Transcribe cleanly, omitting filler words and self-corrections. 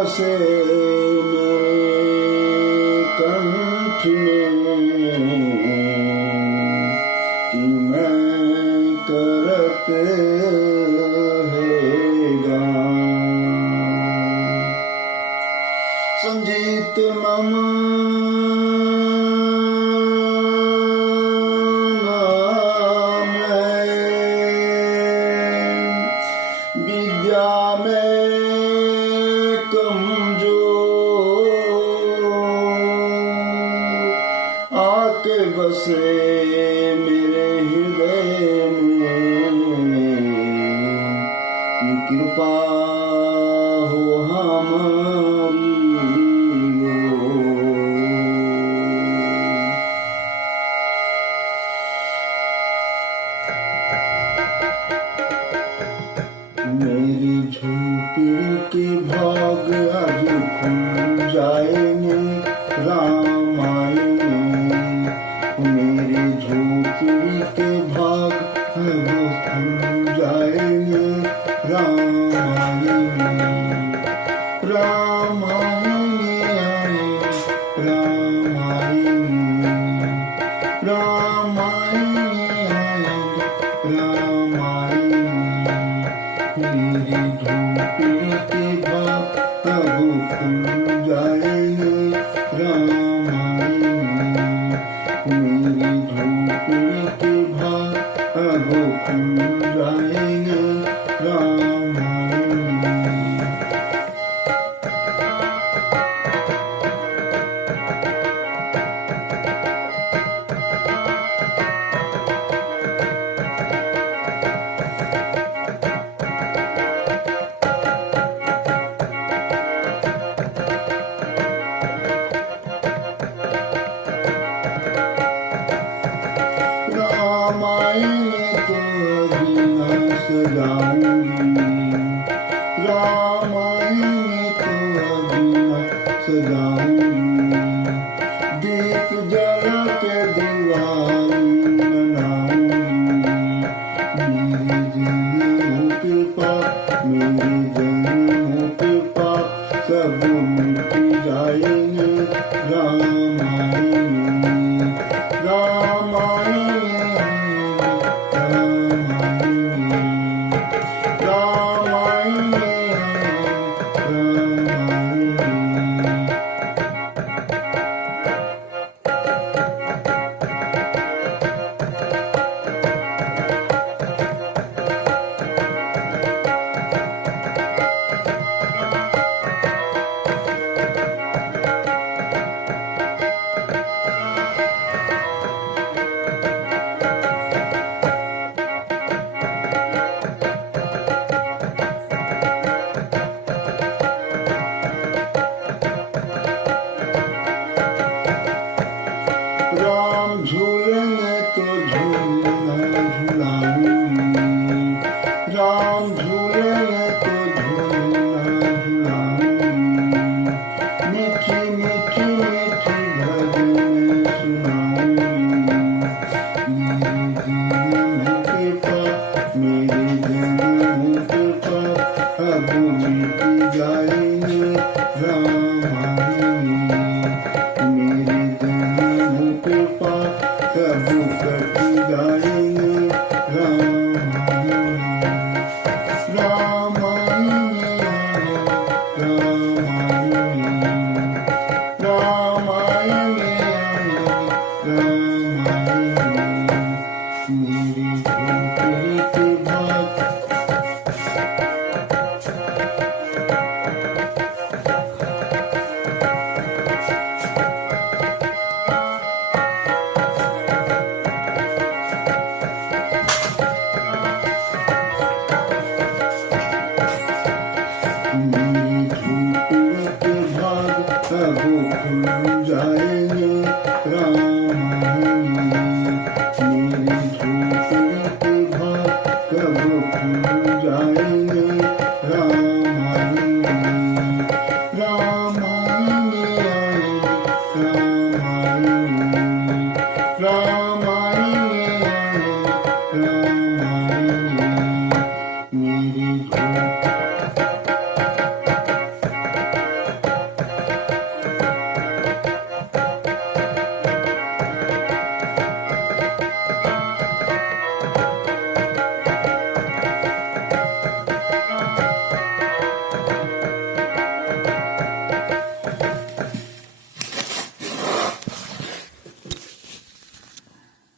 बसे मेरे कंठ में कि मैं करत है गान। संजीत मम नाम है, विद्या में कमजोर, आके बसे मेरे हृदय में कि कृपा हो हमारी ओर। मेरी झोपड़ी के भाग आज खुल जाएंगे राम आएंगे। मेरी झोपड़ी के भाग वो खुल जाएंगे राम आएंगे। राम आएंगे राम आएंगे राम आएंगे राम आएंगे। मेरी झोपड़ी के भाग वो खुल जाएंगे राम आएंगे। मेरी झोपड़ी के भाग वो खुल जाएंगे राम आएंगे। राम आएंगे तो अभी न सजाऊंगी। राम आएंगे तो अभी न सजाऊंगी। दीप जला के दिवाली मनाऊंगी। मेरे जन्मों के पाप, मेरे जन्मों के पाप सब मिट जाएंगे राम आएंगे। राम आएंगे राम आएंगे राम आएंगे राम आएंगे। राम झूलेंगे तो झूलना झुलाऊंगी। राम झूलेंगे तो झूलना झुलाऊंगी। मीठी मीठी मीठी भजन सुनाऊंगी। मेरे जन्मों के पाप, मेरे जन्मों के पाप अब मिट जाएंगे राम आएंगे। मेरे जन्मों के पाप सब कट जाएंगे राम आएंगे। राम आएंगे राम आएंगे राम आएंगे राम आएंगे। मेरी झोपड़ी के भाग वो खुल जाएंगे राम आएंगे। मेरी झोपड़ी के भाग कब खुल जाएंगे।